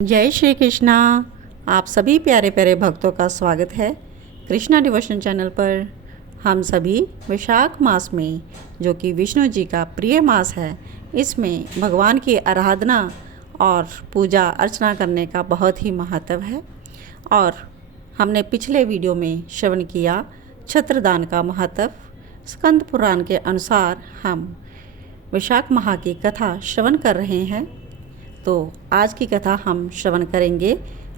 जय श्री कृष्णा। आप सभी प्यारे प्यारे भक्तों का स्वागत है कृष्णा डिवोशन चैनल पर। हम सभी वैशाख मास में, जो कि विष्णु जी का प्रिय मास है, इसमें भगवान की आराधना और पूजा अर्चना करने का बहुत ही महत्व है। और हमने पिछले वीडियो में श्रवण किया छत्रदान का महत्व। स्कंद पुराण के अनुसार हम वैशाख माह की कथा श्रवण कर रहे हैं। तो आज की कथा हम श्रवण करेंगे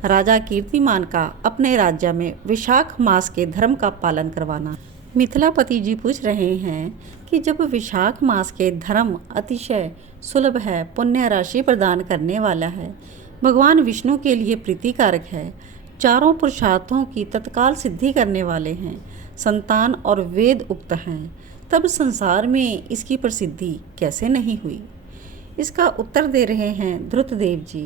राजा कीर्तिमान का अपने राज्य में वैशाख मास के धर्म का पालन करवाना। मिथिलापति जी पूछ रहे हैं कि जब वैशाख मास के धर्म अतिशय सुलभ है, पुण्य राशि प्रदान करने वाला है, भगवान विष्णु के लिए प्रीतिकारक है, चारों पुरुषार्थों की तत्काल सिद्धि करने वाले हैं, संतान और वेद उक्त हैं, तब संसार में इसकी प्रसिद्धि कैसे नहीं हुई। इसका उत्तर दे रहे हैं ध्रुतदेव जी।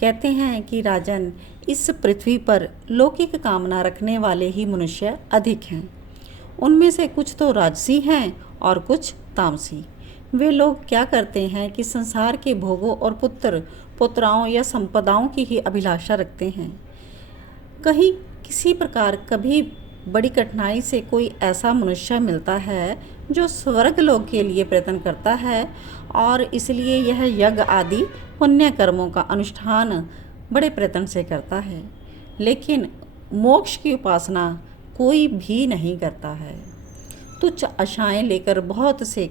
कहते हैं कि राजन, इस पृथ्वी पर लौकिक कामना रखने वाले ही मनुष्य अधिक हैं। उनमें से कुछ तो राजसी हैं और कुछ तामसी। वे लोग क्या करते हैं कि संसार के भोगों और पुत्र पुत्राओं या संपदाओं की ही अभिलाषा रखते हैं। कहीं किसी प्रकार कभी बड़ी कठिनाई से कोई ऐसा मनुष्य मिलता है जो स्वर्ग लोक के लिए प्रयत्न करता है, और इसलिए यह यज्ञ आदि पुण्य कर्मों का अनुष्ठान बड़े प्रयत्न से करता है, लेकिन मोक्ष की उपासना कोई भी नहीं करता है। तुच्छ आशाएं लेकर बहुत से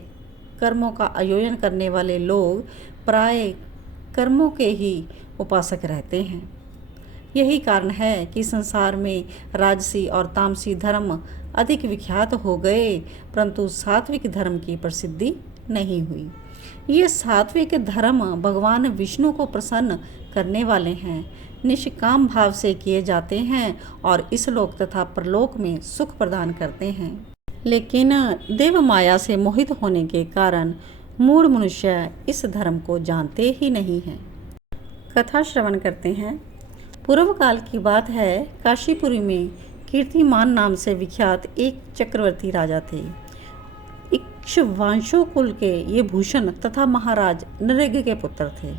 कर्मों का आयोजन करने वाले लोग प्राय कर्मों के ही उपासक रहते हैं। यही कारण है कि संसार में राजसी और तामसी धर्म अधिक विख्यात हो गए, परंतु सात्विक धर्म की प्रसिद्धि नहीं हुई। ये सात्विक धर्म भगवान विष्णु को प्रसन्न करने वाले हैं, निष्काम भाव से किए जाते हैं और इस लोक तथा परलोक में सुख प्रदान करते हैं। लेकिन देव माया से मोहित होने के कारण मूढ़ मनुष्य इस धर्म को जानते ही नहीं हैं। कथा श्रवण करते हैं। पूर्व काल की बात है, काशीपुरी में कीर्तिमान नाम से विख्यात एक चक्रवर्ती राजा थे। इक्ष्वांशु कुल के ये भूषण तथा महाराज नरेग के पुत्र थे।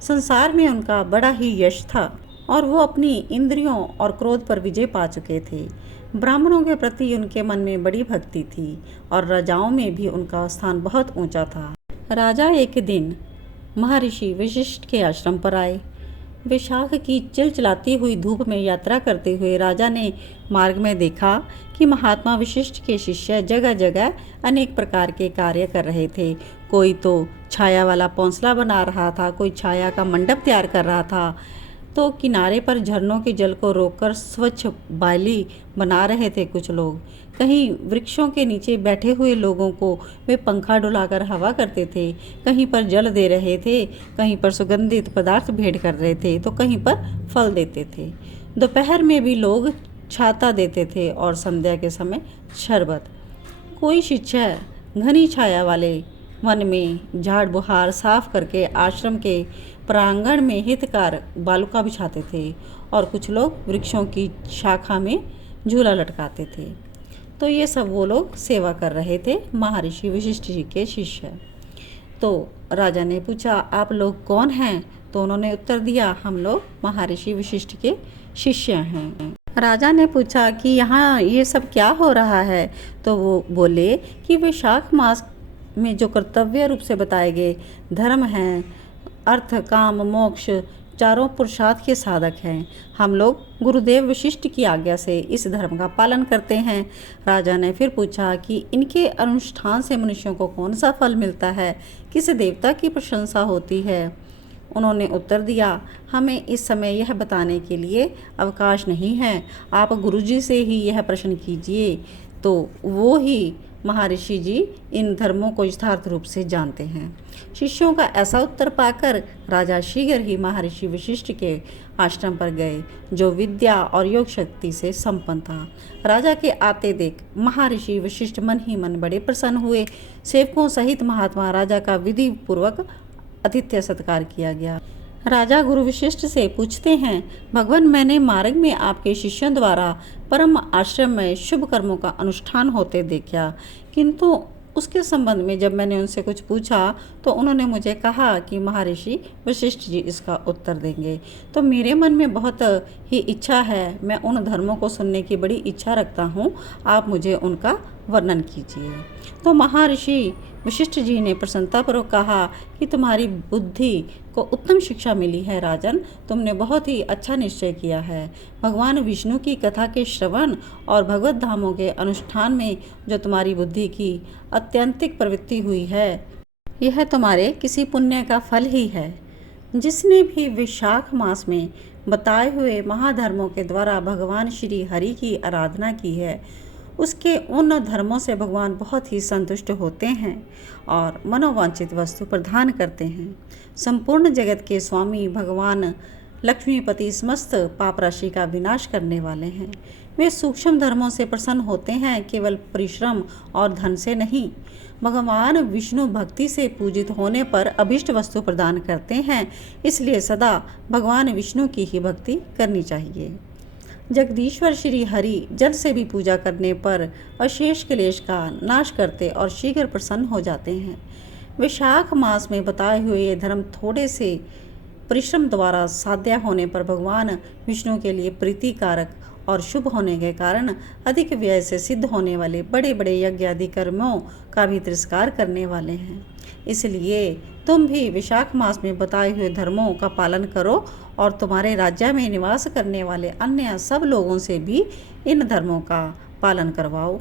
संसार में उनका बड़ा ही यश था और वो अपनी इंद्रियों और क्रोध पर विजय पा चुके थे। ब्राह्मणों के प्रति उनके मन में बड़ी भक्ति थी और राजाओं में भी उनका स्थान बहुत ऊंचा था। राजा एक दिन महर्षि वशिष्ठ के आश्रम पर आए। वैशाख की चिलचिलाती हुई धूप में यात्रा करते हुए राजा ने मार्ग में देखा कि महात्मा वशिष्ठ के शिष्य जगह जगह अनेक प्रकार के कार्य कर रहे थे। कोई तो छाया वाला पौंसला बना रहा था, कोई छाया का मंडप तैयार कर रहा था, तो किनारे पर झरनों के जल को रोककर स्वच्छ बाली बना रहे थे कुछ लोग। कहीं वृक्षों के नीचे बैठे हुए लोगों को वे पंखा डुलाकर हवा करते थे, कहीं पर जल दे रहे थे, कहीं पर सुगंधित पदार्थ भेंट कर रहे थे, तो कहीं पर फल देते थे। दोपहर में भी लोग छाता देते थे और संध्या के समय शरबत। कोई शिष्य घनी छाया वाले वन में झाड़ बुहार साफ करके आश्रम के प्रांगण में हितकार बालुका बिछाते थे और कुछ लोग वृक्षों की शाखा में झूला लटकाते थे। तो ये सब वो लोग सेवा कर रहे थे, महर्षि वशिष्ठ जी के शिष्य। तो राजा ने पूछा, आप लोग कौन हैं? तो उन्होंने उत्तर दिया, हम लोग महर्षि वशिष्ठ के शिष्य हैं। राजा ने पूछा कि यहाँ ये सब क्या हो रहा है? तो वो बोले कि वैशाख मास में जो कर्तव्य रूप से बताए गए धर्म हैं, अर्थ काम मोक्ष चारों पुरुषार्थ के साधक हैं, हम लोग गुरुदेव वशिष्ठ की आज्ञा से इस धर्म का पालन करते हैं। राजा ने फिर पूछा कि इनके अनुष्ठान से मनुष्यों को कौन सा फल मिलता है, किस देवता की प्रशंसा होती है? उन्होंने उत्तर दिया, हमें इस समय यह बताने के लिए अवकाश नहीं है, आप गुरुजी से ही यह प्रश्न कीजिए, तो वो ही महर्षि जी इन धर्मों को यथार्थ रूप से जानते हैं। शिष्यों का ऐसा उत्तर पाकर राजा शीघ्र ही महर्षि वशिष्ठ के आश्रम पर गए, जो विद्या और योग शक्ति से संपन्न था। राजा के आते देख महर्षि वशिष्ठ मन ही मन बड़े प्रसन्न हुए। सेवकों सहित महात्मा राजा का विधि पूर्वक आतिथ्य सत्कार किया गया। राजा गुरु वशिष्ठ से पूछते हैं, भगवान, मैंने मार्ग में आपके शिष्यों द्वारा परम आश्रम में शुभ कर्मों का अनुष्ठान होते देखा, किंतु उसके संबंध में जब मैंने उनसे कुछ पूछा तो उन्होंने मुझे कहा कि महर्षि वशिष्ठ जी इसका उत्तर देंगे। तो मेरे मन में बहुत ही इच्छा है, मैं उन धर्मों को सुनने की बड़ी इच्छा रखता हूँ, आप मुझे उनका वर्णन कीजिए। तो महर्षि वशिष्ठ जी ने प्रसन्नतापूर्वक कहा कि तुम्हारी बुद्धि को उत्तम शिक्षा मिली है राजन, तुमने बहुत ही अच्छा निश्चय किया है। भगवान विष्णु की कथा के श्रवण और भगवत धामों के अनुष्ठान में जो तुम्हारी बुद्धि की अत्यंतिक प्रवृत्ति हुई है, यह तुम्हारे किसी पुण्य का फल ही है। जिसने भी विशाख मास में बताए हुए महाधर्मों के द्वारा भगवान श्री हरि की आराधना की है, उसके उन धर्मों से भगवान बहुत ही संतुष्ट होते हैं और मनोवांछित वस्तु प्रदान करते हैं। संपूर्ण जगत के स्वामी भगवान लक्ष्मीपति समस्त पाप राशि का विनाश करने वाले हैं। वे सूक्ष्म धर्मों से प्रसन्न होते हैं, केवल परिश्रम और धन से नहीं। भगवान विष्णु भक्ति से पूजित होने पर अभिष्ट वस्तु प्रदान करते हैं, इसलिए सदा भगवान विष्णु की ही भक्ति करनी चाहिए। जगदीश्वर श्री हरि जल से भी पूजा करने पर अशेष क्लेश का नाश करते और शीघ्र प्रसन्न हो जाते हैं। विशाख मास में बताए हुए ये धर्म थोड़े से परिश्रम द्वारा साध्य होने पर भगवान विष्णु के लिए प्रीतिकारक और शुभ होने के कारण अधिक व्यय से सिद्ध होने वाले बड़े बड़े यज्ञ आदि कर्मों का भी तिरस्कार करने वाले हैं। इसलिए तुम भी विशाख मास में बताए हुए धर्मों का पालन करो और तुम्हारे राज्य में निवास करने वाले अन्य सब लोगों से भी इन धर्मों का पालन करवाओ।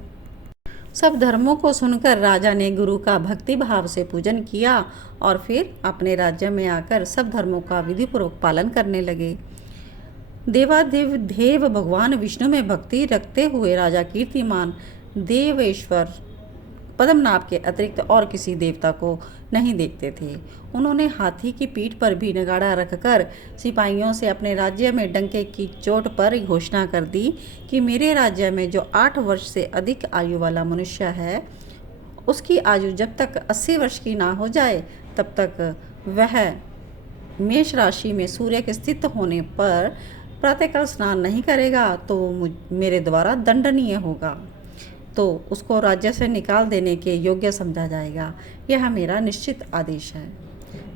सब धर्मों को सुनकर राजा ने गुरु का भक्ति भाव से पूजन किया और फिर अपने राज्य में आकर सब धर्मों का विधिपूर्वक पालन करने लगे। देवादेव देव भगवान विष्णु में भक्ति रखते हुए राजा कीर्तिमान देवेश्वर पद्मनाभ के अतिरिक्त और किसी देवता को नहीं देखते थे। उन्होंने हाथी की पीठ पर भी नगाड़ा रखकर सिपाहियों से अपने राज्य में डंके की चोट पर घोषणा कर दी कि मेरे राज्य में जो 8 वर्ष से अधिक आयु वाला मनुष्य है, उसकी आयु जब तक 80 वर्ष की ना हो जाए तब तक वह मेष राशि में सूर्य के स्थित होने पर प्रातःकाल स्नान नहीं करेगा तो मेरे द्वारा दंडनीय होगा, तो उसको राज्य से निकाल देने के योग्य समझा जाएगा। यह मेरा निश्चित आदेश है।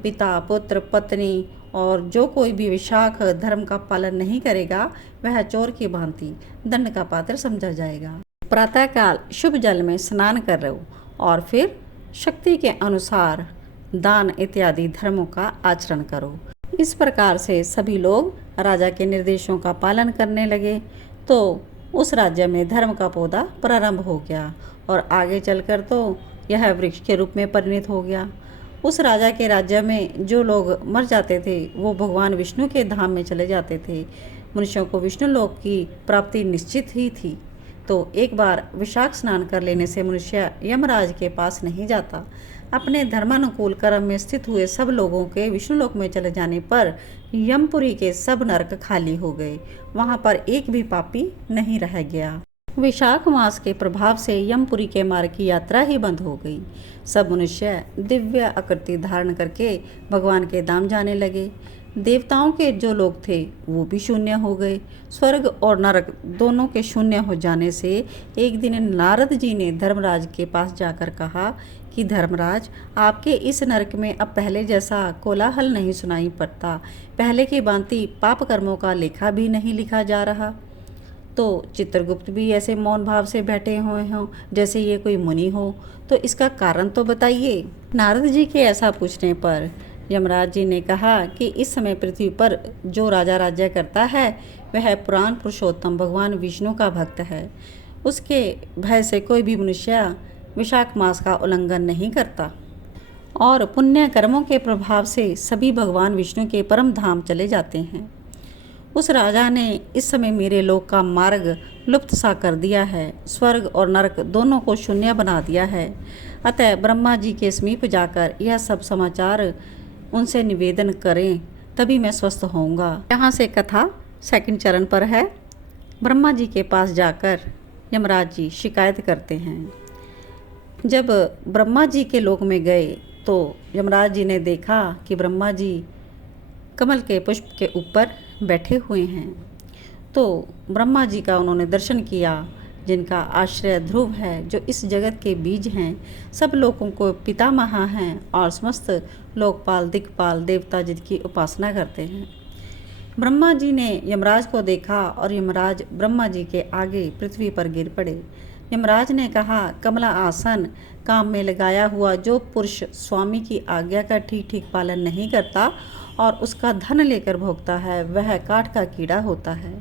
पिता, पुत्र, पत्नी और जो कोई भी विशाख धर्म का पालन नहीं करेगा वह चोर की भांति दंड का पात्र समझा जाएगा। प्रातःकाल शुभ जल में स्नान करो और फिर शक्ति के अनुसार दान इत्यादि धर्मों का आचरण करो। इस प्रकार से सभी लोग राजा के निर्देशों का पालन करने लगे तो उस राज्य में धर्म का पौधा प्रारंभ हो गया और आगे चलकर तो यह वृक्ष के रूप में परिणत हो गया। उस राजा के राज्य में जो लोग मर जाते थे वो भगवान विष्णु के धाम में चले जाते थे। मनुष्यों को विष्णु लोक की प्राप्ति निश्चित ही थी। तो एक बार विशाख स्नान कर लेने से मनुष्य यमराज के पास नहीं जाता। अपने धर्मानुकूल कर्म में स्थित हुए सब लोगों के विष्णुलोक में चले जाने पर यमपुरी के सब नरक खाली हो गए, वहां पर एक भी पापी नहीं रह गया। विशाख मास के प्रभाव से यमपुरी के मार्ग की यात्रा ही बंद हो गई। सब मनुष्य दिव्य आकृति धारण करके भगवान के धाम जाने लगे। देवताओं के जो लोग थे वो भी शून्य हो गए। स्वर्ग और नरक दोनों के शून्य हो जाने से एक दिन नारद जी ने धर्मराज के पास जाकर कहा कि धर्मराज, आपके इस नरक में अब पहले जैसा कोलाहल नहीं सुनाई पड़ता। पहले की भांति पाप कर्मों का लेखा भी नहीं लिखा जा रहा। तो चित्रगुप्त भी ऐसे मौन भाव से बैठे हुए हों जैसे ये कोई मुनि हो, तो इसका कारण तो बताइए। नारद जी के ऐसा पूछने पर यमराज जी ने कहा कि इस समय पृथ्वी पर जो राजा राज्य करता है वह पुराण पुरुषोत्तम भगवान विष्णु का भक्त है। उसके भय से कोई भी मनुष्य विशाख मास का उल्लंघन नहीं करता और पुण्य कर्मों के प्रभाव से सभी भगवान विष्णु के परम धाम चले जाते हैं। उस राजा ने इस समय मेरे लोक का मार्ग लुप्त सा कर दिया है, स्वर्ग और नरक दोनों को शून्य बना दिया है। अतः ब्रह्मा जी के समीप जाकर यह सब समाचार उनसे निवेदन करें, तभी मैं स्वस्थ होऊंगा। यहाँ से कथा सेकंड चरण पर है। ब्रह्मा जी के पास जाकर यमराज जी शिकायत करते हैं। जब ब्रह्मा जी के लोक में गए तो यमराज जी ने देखा कि ब्रह्मा जी कमल के पुष्प के ऊपर बैठे हुए हैं। तो ब्रह्मा जी का उन्होंने दर्शन किया जिनका आश्रय ध्रुव है, जो इस जगत के बीज हैं, सब लोगों को पितामह हैं और समस्त लोकपाल दिक्पाल देवता जिनकी उपासना करते हैं। ब्रह्मा जी ने यमराज को देखा और यमराज ब्रह्मा जी के आगे पृथ्वी पर गिर पड़े। यमराज ने कहा, कमला आसन काम में लगाया हुआ जो पुरुष स्वामी की आज्ञा का ठीक ठीक पालन नहीं करता और उसका धन लेकर भोगता है, वह काठ का कीड़ा होता है।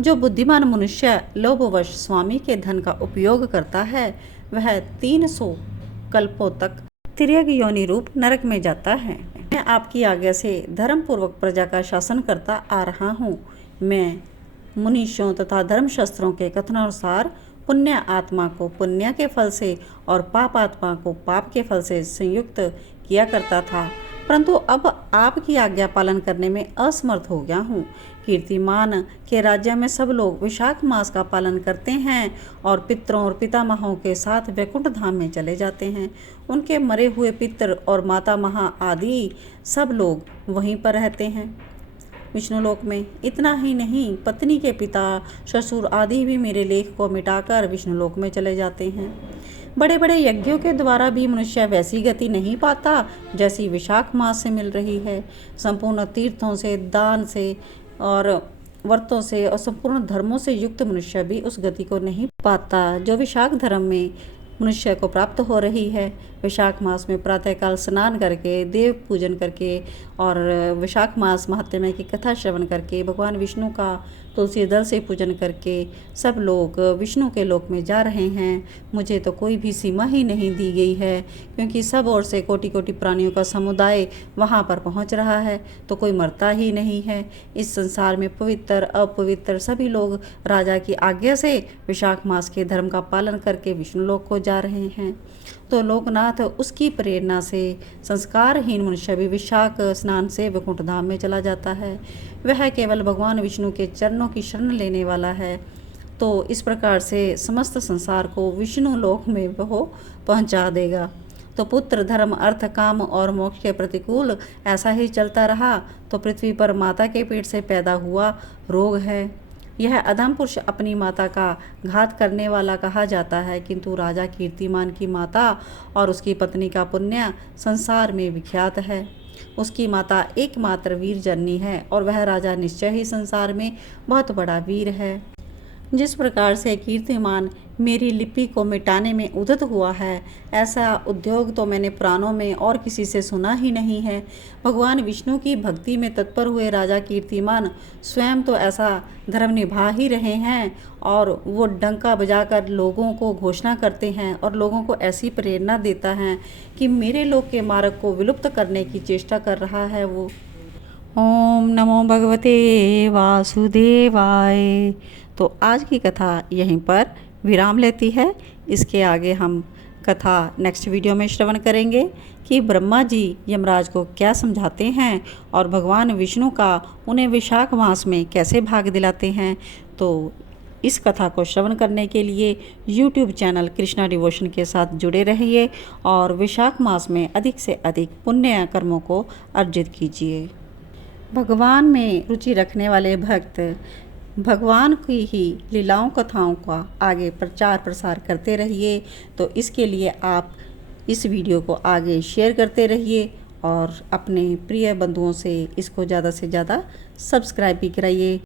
जो बुद्धिमान मनुष्य लोभवश स्वामी के धन का उपयोग करता है, वह 300 कल्पों तक तिर्यक योनि रूप नरक में जाता है। मैं आपकी आज्ञा से धर्म पूर्वक प्रजा का शासन करता आ रहा हूँ। मैं मुनीषों तथा धर्मशास्त्रों के कथनानुसार पुण्य आत्मा को पुण्य के फल से और पाप आत्मा को पाप के फल से संयुक्त किया करता था, परंतु अब आपकी आज्ञा पालन करने में असमर्थ हो गया हूँ। कीर्तिमान के राज्य में सब लोग विशाख मास का पालन करते हैं और पितरों और पितामहों के साथ वैकुंठ धाम में चले जाते हैं। उनके मरे हुए पितर और माता महा आदि सब लोग वहीं पर रहते हैं विष्णुलोक में। इतना ही नहीं, पत्नी के पिता ससुर आदि भी मेरे लेख को मिटाकर विष्णुलोक में चले जाते हैं। बड़े बड़े यज्ञों के द्वारा भी मनुष्य वैसी गति नहीं पाता जैसी विशाख मास से मिल रही है। संपूर्ण तीर्थों से, दान से और व्रतों से और संपूर्ण धर्मों से युक्त मनुष्य भी उस गति को नहीं पाता जो विशाख धर्म में मनुष्य को प्राप्त हो रही है। विशाख मास में प्रातःकाल स्नान करके, देव पूजन करके और विशाख मास महात्म्य की कथा श्रवण करके, भगवान विष्णु का तुलसी दल से पूजन करके सब लोग विष्णु के लोक में जा रहे हैं। मुझे तो कोई भी सीमा ही नहीं दी गई है, क्योंकि सब ओर से कोटि कोटि प्राणियों का समुदाय वहाँ पर पहुँच रहा है, तो कोई मरता ही नहीं है। इस संसार में पवित्र अपवित्र सभी लोग राजा की आज्ञा से विशाख मास के धर्म का पालन करके विष्णु लोक को जा रहे हैं। तो लोकनाथ उसकी प्रेरणा से संस्कारहीन मनुष्य भी विशाख स्नान से वैकुंठ धाम में चला जाता है। वह केवल भगवान विष्णु के चरणों की शरण लेने वाला है। तो इस प्रकार से समस्त संसार को विष्णु लोक में वह पहुंचा देगा। तो पुत्र धर्म अर्थ काम और मोक्ष के प्रतिकूल ऐसा ही चलता रहा तो पृथ्वी पर माता के पेट से पैदा हुआ रोग है। यह अधम पुरुष अपनी माता का घात करने वाला कहा जाता है, किंतु राजा कीर्तिमान की माता और उसकी पत्नी का पुण्य संसार में विख्यात है। उसकी माता एकमात्र वीर जननी है और वह राजा निश्चय ही संसार में बहुत बड़ा वीर है। जिस प्रकार से कीर्तिमान मेरी लिपि को मिटाने में उद्यत हुआ है, ऐसा उद्योग तो मैंने प्राणों में और किसी से सुना ही नहीं है। भगवान विष्णु की भक्ति में तत्पर हुए राजा कीर्तिमान स्वयं तो ऐसा धर्म निभा ही रहे हैं और वो डंका बजाकर लोगों को घोषणा करते हैं और लोगों को ऐसी प्रेरणा देता है कि मेरे लोक के मार्ग को विलुप्त करने की चेष्टा कर रहा है वो। ओम नमो भगवते वासुदेवाय। तो आज की कथा यहीं पर विराम लेती है। इसके आगे हम कथा नेक्स्ट वीडियो में श्रवण करेंगे कि ब्रह्मा जी यमराज को क्या समझाते हैं और भगवान विष्णु का उन्हें विशाख मास में कैसे भाग दिलाते हैं। तो इस कथा को श्रवण करने के लिए YouTube चैनल कृष्णा डिवोशन के साथ जुड़े रहिए और विशाख मास में अधिक से अधिक पुण्य कर्मों को अर्जित कीजिए। भगवान में रुचि रखने वाले भक्त भगवान की ही लीलाओं कथाओं का आगे प्रचार प्रसार करते रहिए। तो इसके लिए आप इस वीडियो को आगे शेयर करते रहिए और अपने प्रिय बंधुओं से इसको ज़्यादा से ज़्यादा सब्सक्राइब भी कराइए।